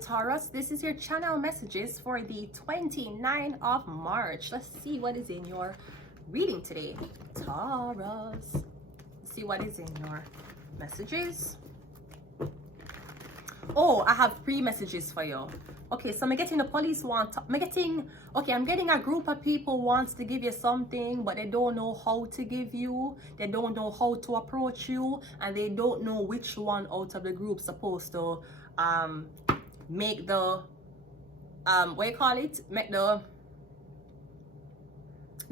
Taurus, this is your channel messages for the 29th of March. Let's see what is in your reading today. Taurus, let's see what is in your messages. Oh, I have 3 messages for you. Okay, so I'm getting the police I'm getting a group of people wants to give you something, but they don't know how to give you. They don't know how to approach you, and they don't know which one out of the group supposed to make the make the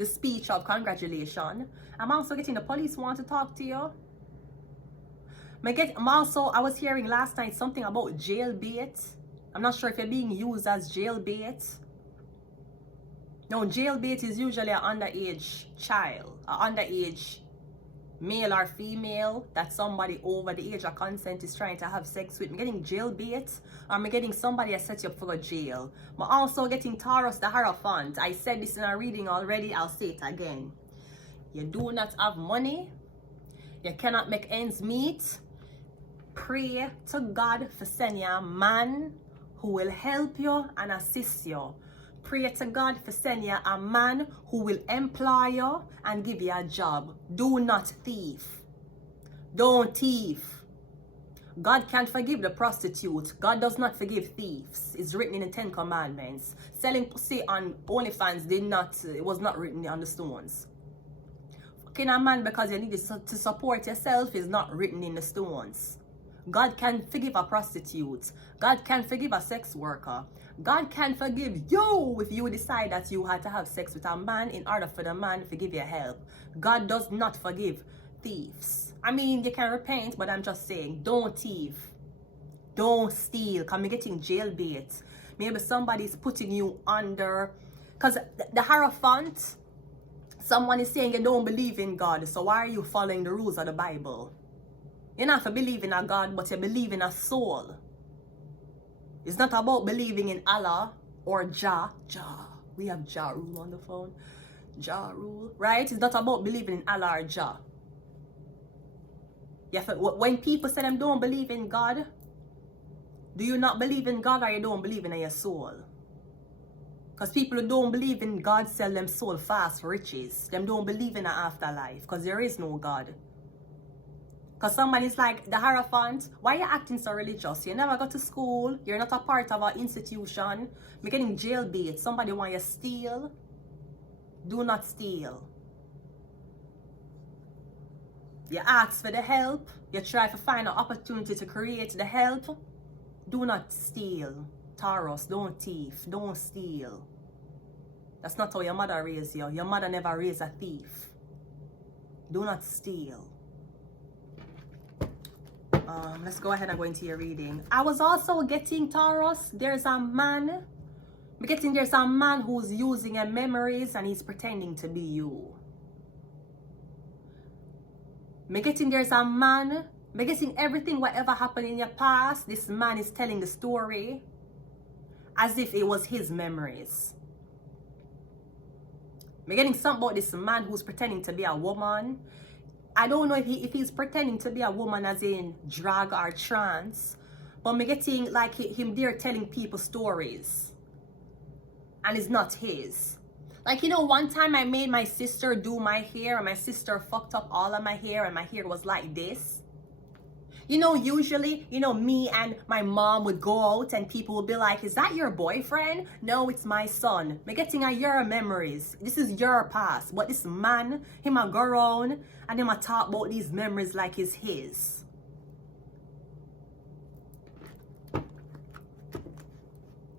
speech of congratulations. I'm also getting the police want to talk to you. I was hearing last night something about jailbait. I'm not sure if you're being used as jailbait. No, jailbait is usually an underage child, an underage male or female that somebody over the age of consent is trying to have sex with. I'm getting jailbait, or I'm getting somebody that set you up for a jail. I'm also getting Taurus the Hierophant. I said this in a reading already, I'll say it again. You do not have money, you cannot make ends meet. Pray to God for sending you a man who will help you and assist you. Pray to God for sending you a man who will employ you and give you a job. Do not thief. Don't thief. God can't forgive the prostitute. God does not forgive thieves. It's written in the 10 Commandments. Selling pussy on OnlyFans it was not written on the stones. Fucking a man because you need to support yourself is not written in the stones. God can forgive a prostitute. God can forgive a sex worker. God can forgive you if you decide that you had to have sex with a man in order for the man to give you help. God does not forgive thieves. I mean, you can repent, but I'm just saying, don't thief. Don't steal. Because I'm getting jailbait. Maybe somebody's putting you under. Because the Hierophant, someone is saying you don't believe in God. So why are you following the rules of the Bible? You're not for believing in a God, but you believe in a soul. It's not about believing in Allah or Jah. We have Jah Rule on the phone. Jah Rule, right? It's not about believing in Allah or Jah. When people say them don't believe in God, do you not believe in God or you don't believe in your soul? Because people who don't believe in God sell them soul fast for riches. Them don't believe in an afterlife because there is no God. Because somebody's like, the Hierophant, why are you acting so religious? You never go to school. You're not a part of an institution. You're getting jailbait. Somebody want you to steal. Do not steal. You ask for the help. You try to find an opportunity to create the help. Do not steal. Taurus, don't thief. Don't steal. That's not how your mother raised you. Your mother never raised a thief. Do not steal. Let's go ahead and go into your reading. I was also getting Taurus. There's a man who's using your memories and he's pretending to be you. There's a man. Everything whatever happened in your past, this man is telling the story as if it was his memories. I'm getting something about this man who's pretending to be a woman. I don't know if he's pretending to be a woman as in drag or trans, but I'm getting like him there telling people stories and it's not his. Like, you know, one time I made my sister do my hair and my sister fucked up all of my hair and my hair was like this. You know, usually, you know, me and my mom would go out and people would be like, is that your boyfriend? No, it's my son. I'm getting your memories. This is your past. But this man, him a go around and him a talk about these memories like it's his. I'm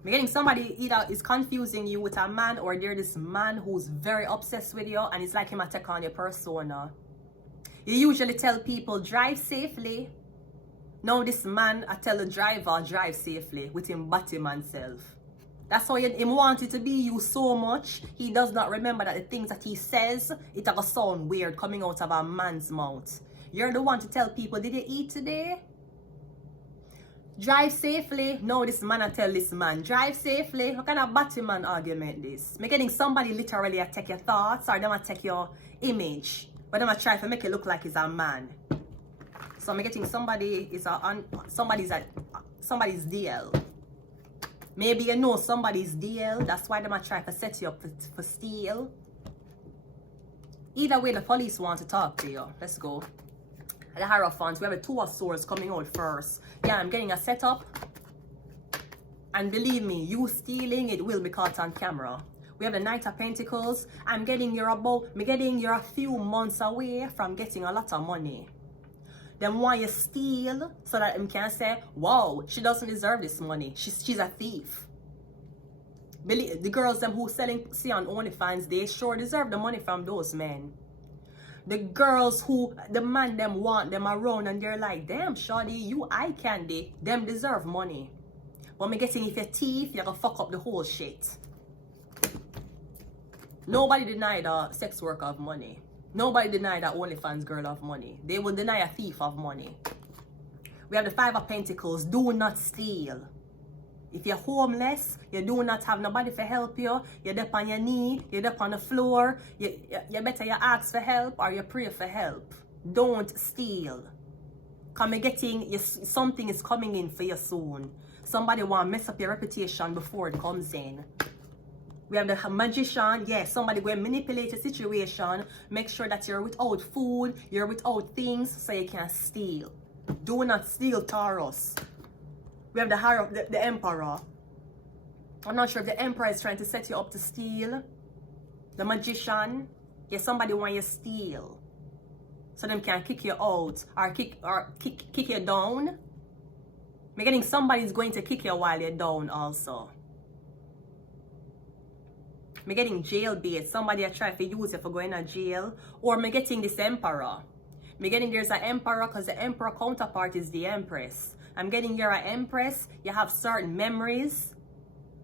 getting somebody either is confusing you with a man or there's this man who's very obsessed with you and it's like him a take on your persona. You usually tell people, drive safely. Now this man, I tell the driver, drive safely with him Batman self. That's how him wanted to be you so much. He does not remember that the things that he says, it will sound weird coming out of a man's mouth. You're the one to tell people, did you eat today? Drive safely. No, this man, I tell this man, drive safely. What kind of Batman argument this? I'm getting somebody literally attack your thoughts or them attack your image. But I'm try to make it look like he's a man. So I'm getting somebody's DL. Maybe you know somebody's deal. That's why they might try to set you up for steal. Either way, the police want to talk to you. Let's go. The Hierophant. We have a Two of Swords coming out first. Yeah, I'm getting a setup. And believe me, you stealing, it will be caught on camera. We have the Knight of Pentacles. I'm getting you're a few months away from getting a lot of money. Them want you steal so that them can say, wow, she doesn't deserve this money. She's a thief. Believe, the girls them who see on OnlyFans, they sure deserve the money from those men. The girls who the man them want them around and they're like, damn, shawty, you eye candy. Them deserve money. But me getting if you're thief, you're gonna fuck up the whole shit. Nobody denied a sex worker of money. Nobody denied that OnlyFans girl of money. They will deny a thief of money. We have the Five of Pentacles. Do not steal. If you're homeless, you do not have nobody to help you, you're up on your knee, you're up on the floor, you better you ask for help or you pray for help. Don't steal. Because you're getting, something is coming in for you soon. Somebody want to mess up your reputation before it comes in. We have the Magician. Yes, somebody going to manipulate the situation. Make sure that you're without food, you're without things, so you can steal. Do not steal, Taurus. We have the Emperor. I'm not sure if the Emperor is trying to set you up to steal. The Magician. Yes, somebody want you to steal. So them can kick you out or kick you down. I'm getting somebody's going to kick you while you're down also. I'm getting jailbait. Somebody are trying to use you for going to jail. Or I'm getting this Emperor. I'm getting there's an Emperor because the Emperor counterpart is the Empress. I'm getting you're an Empress. You have certain memories.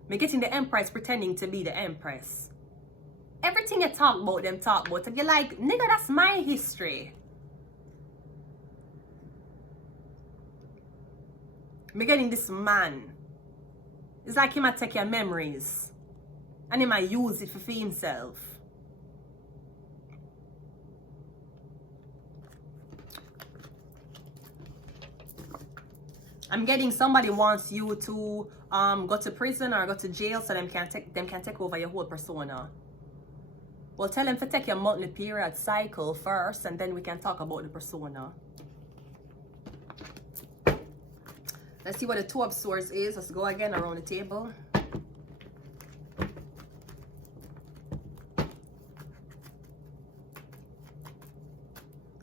I'm getting the Empress pretending to be the Empress. Everything you talk about, them talk about. And you're like, nigga, that's my history. I'm getting this man. It's like he might take your memories. And he might use it for himself. I'm getting somebody wants you to go to prison or go to jail so them can take over your whole persona. Well, tell them to take your monthly period cycle first and then we can talk about the persona. Let's see what the Two of Swords is. Let's go again around the table.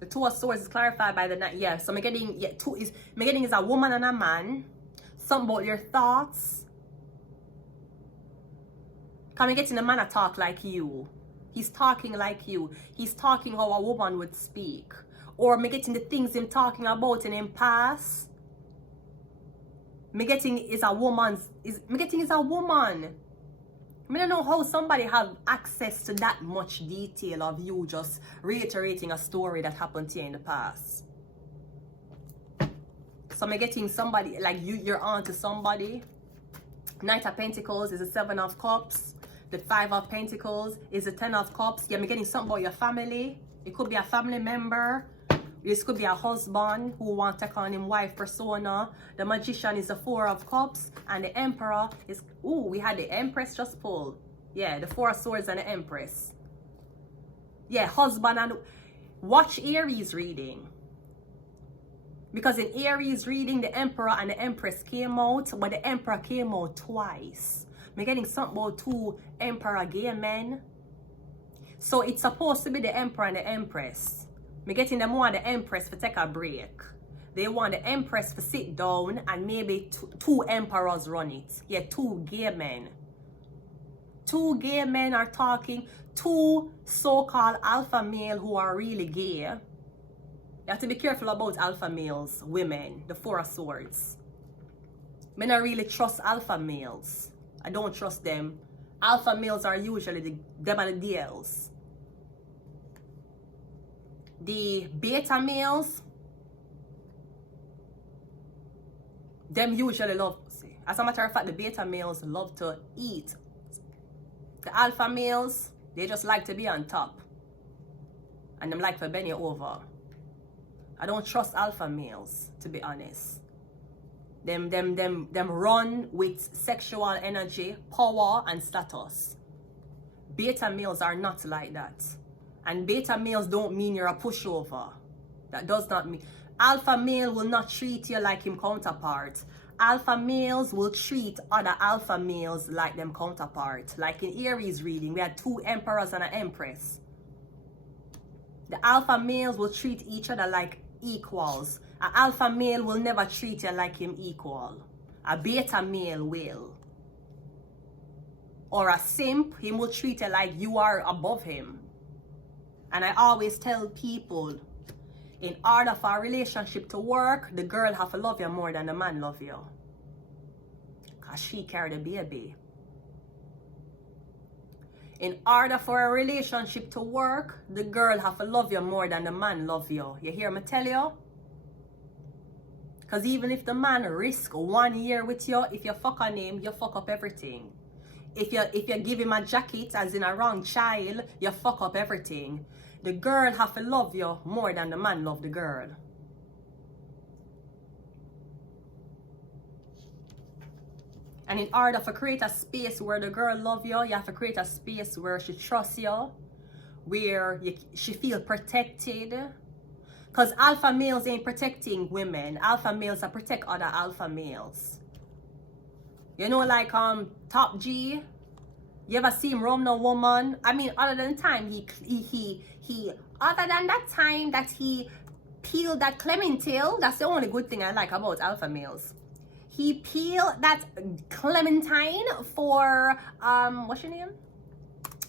The Two of Swords is clarified by the night. Yeah, so I'm getting is a woman and a man. Something about your thoughts. I'm getting a man to talk like you. He's talking like you. He's talking how a woman would speak. Or I'm getting the things him talking about in him past. Me getting is a woman. I don't know how somebody have access to that much detail of you just reiterating a story that happened to you in the past. So I'm getting somebody like you're on to somebody. Knight of Pentacles is the Seven of Cups. The Five of Pentacles is the Ten of Cups. Yeah, I'm getting something about your family. It could be a family member. This could be a husband who wants to take on him wife persona. The Magician is the Four of Cups. And the Emperor is... Ooh, we had the Empress just pulled. Yeah, the Four of Swords and the Empress. Yeah, husband and... Watch Aries reading. Because in Aries reading, the Emperor and the Empress came out. But the Emperor came out twice. I'm getting something about two Emperor gay men. So it's supposed to be the Emperor and the Empress. Me getting them want the Empress to take a break. They want the Empress to sit down and maybe two emperors run it. Yeah, two gay men. Two gay men are talking. Two so-called alpha male who are really gay. You have to be careful about alpha males, women, the Four of Swords. Men don't really trust alpha males. I don't trust them. Alpha males are usually them and the DLs. The beta males, them usually love, as a matter of fact, the beta males love to eat. The alpha males, they just like to be on top. And them like to bend you over. I don't trust alpha males, to be honest. Them run with sexual energy, power, and status. Beta males are not like that. And beta males don't mean you're a pushover. That does not mean. Alpha male will not treat you like him counterpart. Alpha males will treat other alpha males like them counterpart. Like in Aries reading, we had 2 emperors and an empress. The alpha males will treat each other like equals. An alpha male will never treat you like him equal. A beta male will. Or a simp, he will treat you like you are above him. And I always tell people, in order for a relationship to work, the girl have to love you more than the man love you. Because she carry the baby. In order for a relationship to work, the girl have to love you more than the man love you. You hear me tell you? Because even if the man risk 1 year with you, if you fuck on him, you fuck up everything. If you give him a jacket, as in a wrong child, you fuck up everything. The girl have to love you more than the man love the girl. And in order to create a space where the girl love you, you have to create a space where she trusts you, where she feel protected. Because alpha males ain't protecting women. Alpha males are protect other alpha males. You know, like Top G, you ever see him roam no woman? I mean, other than time other than that time that he peeled that clementine, that's the only good thing I like about alpha males. He peeled that clementine for what's your name?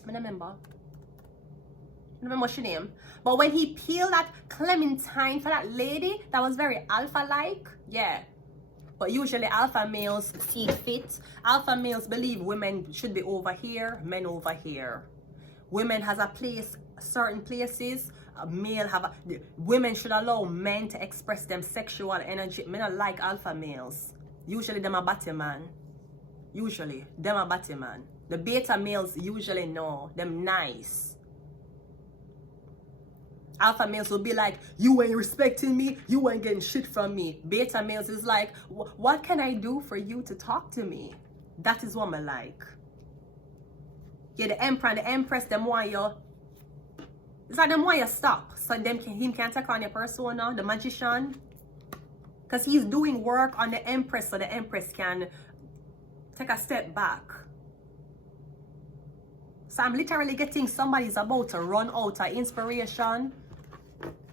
I don't remember what's your name. But when he peeled that clementine for that lady, that was very alpha-like. Yeah. But usually alpha males see fit. Alpha males believe women should be over here, men over here. Women has a place, certain places. Women should allow men to express them sexual energy. Men are like alpha males. Usually them a batty man. Usually them a batty man. The beta males usually know them nice. Alpha males will be like, you ain't respecting me, you ain't getting shit from me. Beta males is like, what can I do for you to talk to me? That is what I like. Yeah, the emperor and the empress, them want you. It's like them want you stop. So him can't take on your persona, the magician. Because he's doing work on the empress so the empress can take a step back. So I'm literally getting somebody's about to run out of inspiration.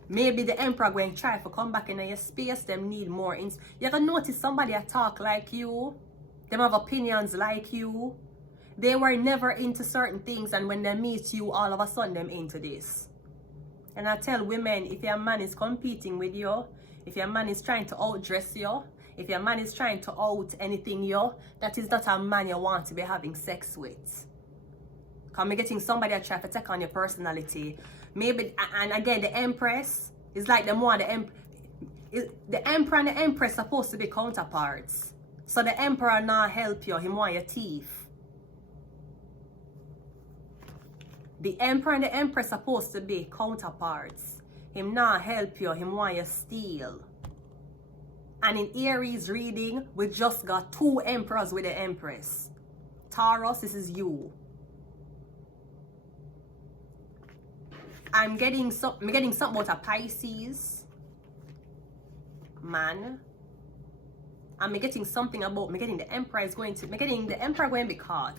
Maybe the emperor going to try to come back in your space. Them need more. You can notice somebody that talk like you. Them have opinions like you. They were never into certain things. And when they meet you, all of a sudden them into this. And I tell women, if your man is competing with you, if your man is trying to outdress you, if your man is trying to out anything you, that is not a man you want to be having sex with. Because I'm getting somebody that try to take on your personality. Maybe, and again, the empress is like the more the emperor and the empress supposed to be counterparts. So the emperor not help you, him want your teeth. The emperor and the empress supposed to be counterparts. Him not help you, him want your steal. And in Aries reading, we just got 2 emperors with the empress. Taurus, this is you. I'm getting something about a Pisces man. I'm getting something about the emperor going to be caught.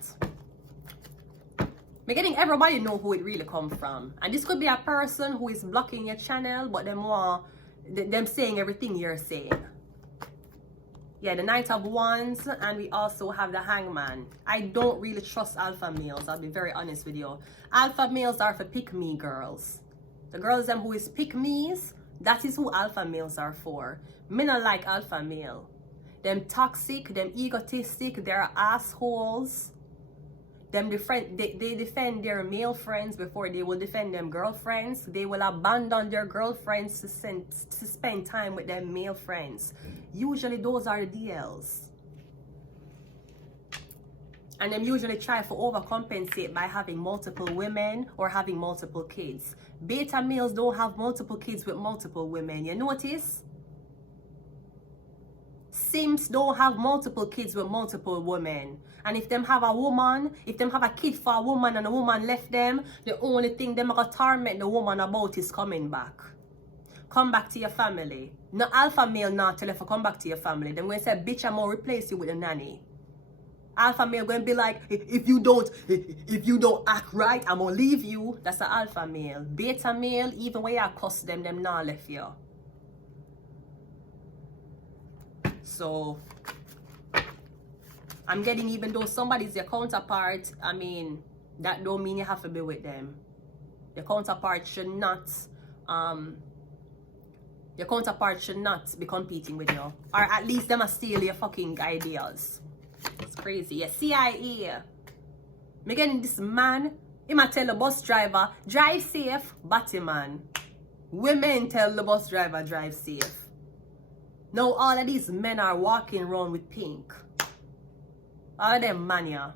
I'm getting everybody know who it really come from. And this could be a person who is blocking your channel, but them saying everything you're saying. Yeah, the Knight of Wands, and we also have the Hangman. I don't really trust alpha males, I'll be very honest with you. Alpha males are for pick-me girls. The girls them who is pick-me's, that is who alpha males are for. Men are like alpha male. Them toxic, them egotistic, they're assholes. They defend their male friends before they will defend them girlfriends. They will abandon their girlfriends to spend time with their male friends. Usually those are the DLs. And them usually try to overcompensate by having multiple women or having multiple kids. Beta males don't have multiple kids with multiple women. You notice? Simps don't have multiple kids with multiple women. And if them have a woman, if them have a kid for a woman and the woman left them, the only thing them gonna torment the woman about is coming back. Come back to your family. No alpha male not tell you to come back to your family. Them going to say, bitch, I'm gonna replace you with a nanny. Alpha male going to be like, if you don't act right, I'm gonna leave you. That's an alpha male. Beta male, even when you cuss them not left you. So I'm getting, even though somebody's your counterpart, I mean, that don't mean you have to be with them. Your counterpart should not be competing with you. Or at least them must steal your fucking ideas. It's crazy. Yeah, CIA. Me getting this man, he might tell the bus driver, drive safe, Batman. Women tell the bus driver, drive safe. Now all of these men are walking around with pink. All of them mania.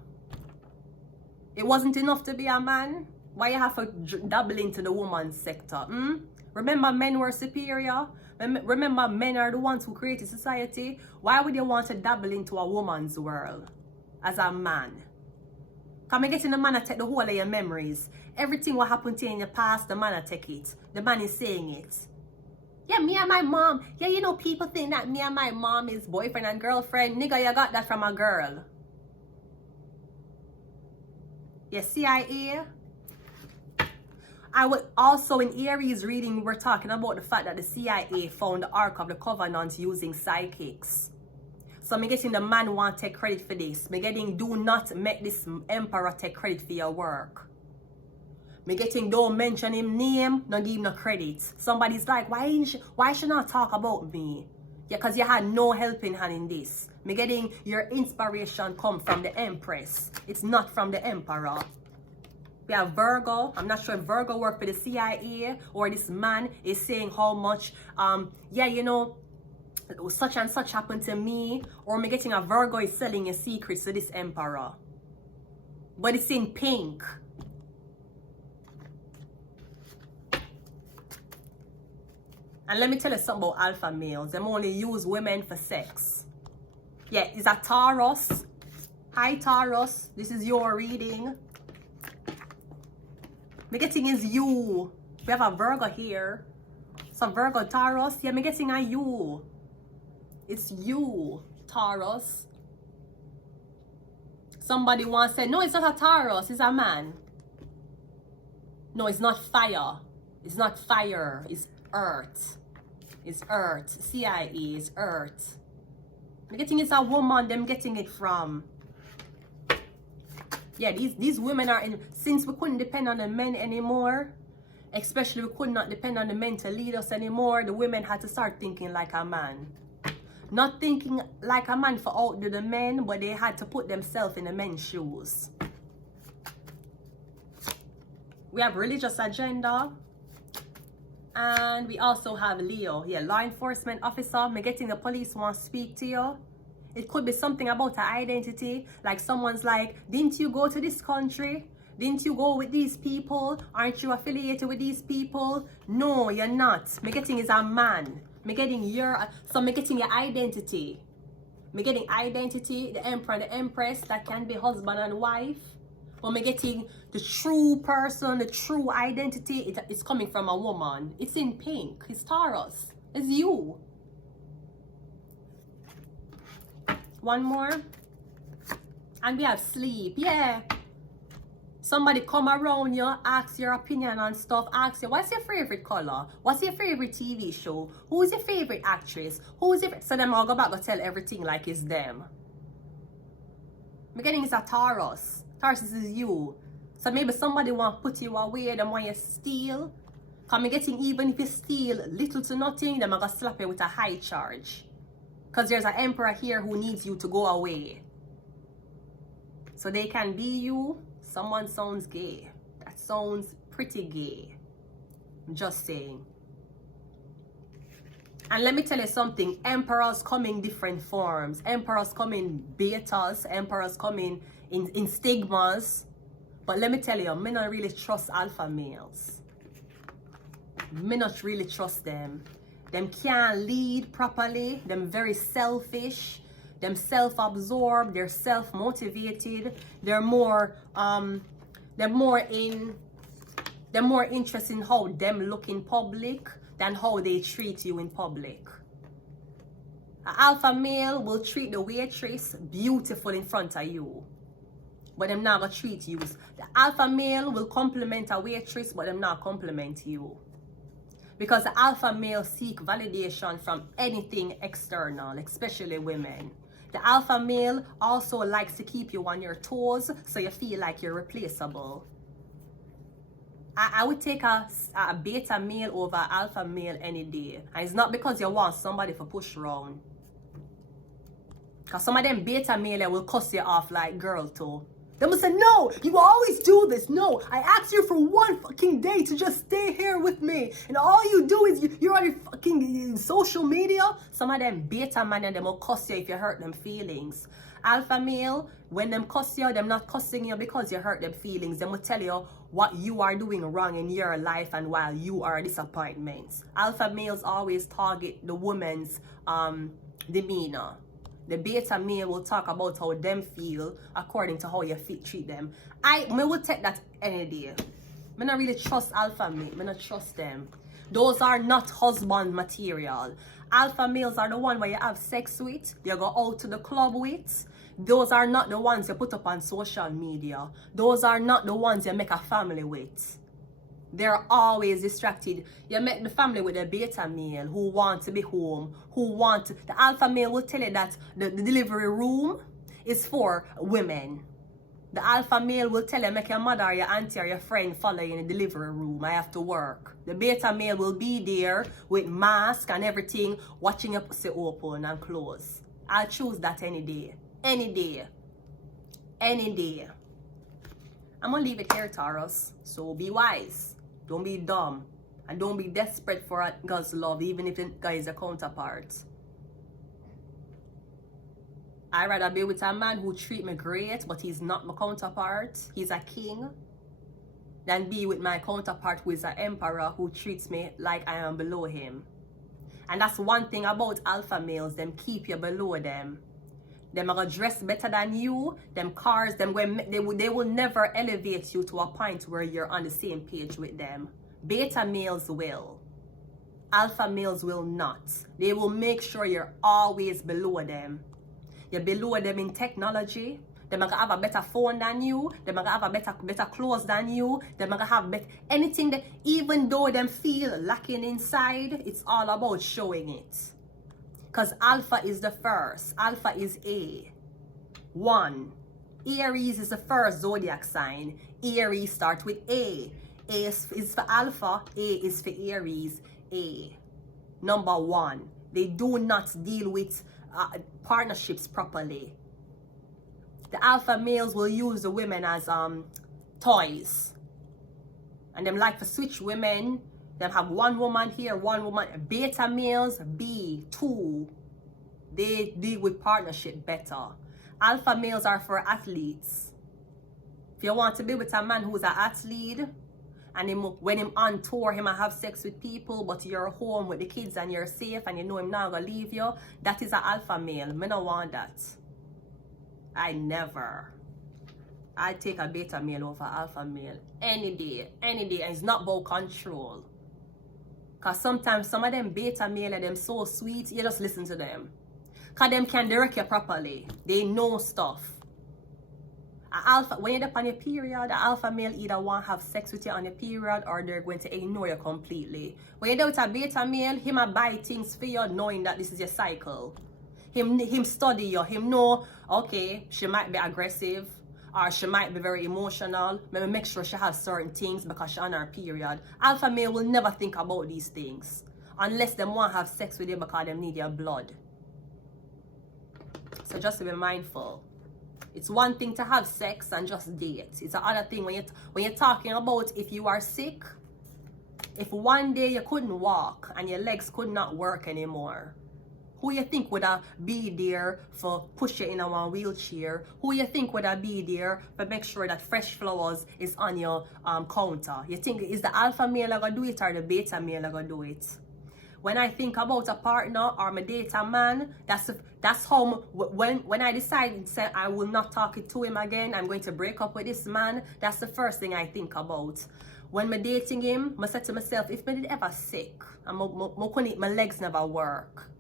It wasn't enough to be a man. Why you have to dabble into the woman's sector? Remember, men were superior. Remember, men are the ones who created society. Why would you want to dabble into a woman's world as a man? Come and get in the man and take the whole of your memories. Everything what happened to you in your past, the man will take it. The man is saying it. Yeah, me and my mom. Yeah, you know, people think that me and my mom is boyfriend and girlfriend. Nigga, you got that from a girl. Yeah, CIA. I would also, in Aries reading, we're talking about the fact that the CIA found the Ark of the Covenant using psychics. So I'm getting the man want to take credit for this. I'm getting, do not make this emperor take credit for your work. Me getting, don't mention him name, don't give him no credit. Somebody's like, why should not talk about me? Yeah, because you had no helping hand in this. Me getting, your inspiration come from the Empress. It's not from the Emperor. We have Virgo. I'm not sure if Virgo worked for the CIA or this man is saying how much, yeah, you know, such and such happened to me. Or me getting a Virgo is selling a secret to this Emperor. But it's in pink. And let me tell you something about alpha males. Them only use women for sex. Yeah, it's a Taurus. Hi Taurus, this is your reading. Me getting is you. We have a Virgo here. So Virgo, Taurus. Yeah, me getting a you. It's you, Taurus. Somebody once said, no, it's not a Taurus, it's a man. No, it's not fire. It's not fire, it's earth. It's earth. CIA is earth. I'm getting it's a woman, them getting it from. Yeah, these women are in, since we couldn't depend on the men anymore, especially we could not depend on the men to lead us anymore, the women had to start thinking like a man. Not thinking like a man for outdo the men, but they had to put themselves in the men's shoes. We have religious agenda. And we also have Leo. Yeah, law enforcement officer. Me getting the police want to speak to you. It could be something about an identity. Like someone's like, didn't you go to this country? Didn't you go with these people? Aren't you affiliated with these people? No, you're not. Me getting is a man. Me getting your, so me getting your identity. Me getting identity, the emperor and the empress, that can be husband and wife. Or me getting the true person, the true identity, it's coming from a woman. It's in pink. It's Taurus. It's you. One more. And we have sleep. Yeah. Somebody come around you, ask your opinion on stuff, ask you, what's your favorite color? What's your favorite TV show? Who's your favorite actress? Who's your... So then I'll go back and tell everything like it's them. I'm getting it's a Taurus. Taurus is you. So maybe somebody want to put you away, them want you steal. Cause me getting, even if you steal little to nothing, them are gonna slap you with a high charge. Cause there's an emperor here who needs you to go away. So they can be you. Someone sounds gay. That sounds pretty gay. I'm just saying. And let me tell you something. Emperors come in different forms. Emperors come in betas. Emperors come in stigmas. But let me tell you, me not really trust alpha males. Me not really trust them. Them can't lead properly. Them very selfish. Them self-absorbed. They're self-motivated. They're more interested in how them look in public than how they treat you in public. An alpha male will treat the waitress beautiful in front of you, but them not gonna treat you. The alpha male will compliment a waitress, but them not compliment you. Because the alpha male seek validation from anything external, especially women. The alpha male also likes to keep you on your toes so you feel like you're replaceable. I would take a beta male over alpha male any day. And it's not because you want somebody to push around. Because some of them beta male will cuss you off like girl too. They will say, no, you always do this. No, I asked you for one fucking day to just stay here with me. And all you do is you're on your fucking social media. Some of them beta man and them will cuss you if you hurt them feelings. Alpha male, when them cuss you, them not cussing you because you hurt them feelings. Them will tell you what you are doing wrong in your life and while you are a disappointment. Alpha males always target the woman's demeanor. The beta male will talk about how them feel according to how you treat them. I will take that any day. I don't really trust alpha male. I don't trust them. Those are not husband material. Alpha males are the one where you have sex with, you go out to the club with. Those are not the ones you put up on social media. Those are not the ones you make a family with. They're always distracted. You make the family with a beta male who want to be home, the alpha male will tell you that the delivery room is for women. The alpha male will tell you, make your mother or your auntie or your friend follow you in the delivery room. I have to work. The beta male will be there with mask and everything, watching your pussy open and close. I'll choose that any day. Any day. Any day. I'm gonna leave it here, Taurus. So be wise. Don't be dumb. And don't be desperate for a guy's love, even if the guy is a counterpart. I'd rather be with a man who treat me great, but he's not my counterpart. He's a king. Than be with my counterpart who is an emperor who treats me like I am below him. And that's one thing about alpha males. Them keep you below them. Them are gonna dress better than you. Them cars, they will never elevate you to a point where you're on the same page with them. Beta males will. Alpha males will not. They will make sure you're always below them. You're below them in technology. They're gonna have a better phone than you. They're gonna have a better clothes than you. They're gonna have anything that, even though them feel lacking inside, it's all about showing it. Because alpha is the first. Alpha is A. 1. Aries is the first zodiac sign. Aries starts with A. A is for alpha. A is for Aries. A. Number 1. They do not deal with partnerships properly. The alpha males will use the women as toys. And them like to switch women. Them have one woman here, one woman. Beta males, B, 2. They deal with partnership better. Alpha males are for athletes. If you want to be with a man who's an athlete, and when him on tour, him have sex with people, but you're home with the kids and you're safe and you know him not gonna leave you, that is an alpha male. Me don't want that. I never. I take a beta male over alpha male any day, and it's not about control. Because sometimes some of them beta male and them so sweet, you just listen to them. Because them can direct you properly. They know stuff. When you're on your period, the alpha male either want to have sex with you on your period or they're going to ignore you completely. When you're with a beta male, him a buy things for you knowing that this is your cycle. Him study you. Him know, okay, she might be aggressive. Or she might be very emotional. Maybe make sure she has certain things because she's on her period. Alpha male will never think about these things. Unless they want to have sex with you because they need your blood. So just to be mindful. It's one thing to have sex and just date. It's another thing when you're talking about if you are sick. If one day you couldn't walk and your legs could not work anymore. Who you think would be there for push you in a one wheelchair? Who you think would be there for make sure that fresh flowers is on your counter? You think is the alpha male gonna do it or the beta male gonna do it? when I think about a partner or me date a man, that's how when I decide say I will not talk it to him again, I'm going to break up with this man, that's the first thing I think about. When me dating him, I said to myself, if me did ever sick and my legs never work,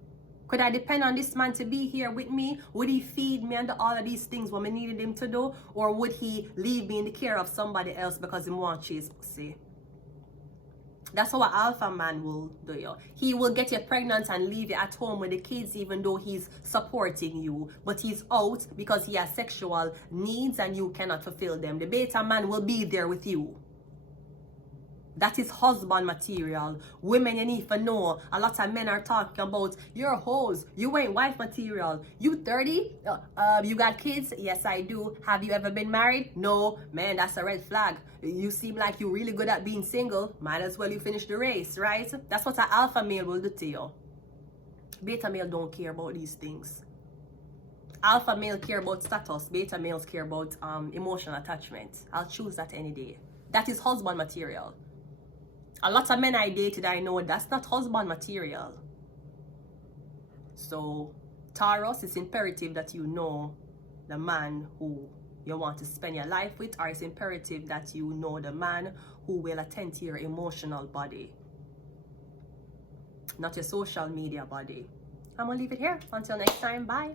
could I depend on this man to be here with me? Would he feed me and all of these things what I needed him to do? Or would he leave me in the care of somebody else because he wants his pussy? That's how an alpha man will do you. He will get you pregnant and leave you at home with the kids even though he's supporting you. But he's out because he has sexual needs and you cannot fulfill them. The beta man will be there with you. That is husband material. Women, you need to know. A lot of men are talking about, you're hoes, you ain't wife material. You 30? You got kids? Yes, I do. Have you ever been married? No. Man, that's a red flag. You seem like you're really good at being single. Might as well you finish the race, right? That's what an alpha male will do to you. Beta male don't care about these things. Alpha male care about status. Beta males care about emotional attachment. I'll choose that any day. That is husband material. A lot of men I dated, I know that's not husband material. So, Taurus, it's imperative that you know the man who you want to spend your life with, or it's imperative that you know the man who will attend to your emotional body, not your social media body. I'm gonna leave it here. Until next time, bye.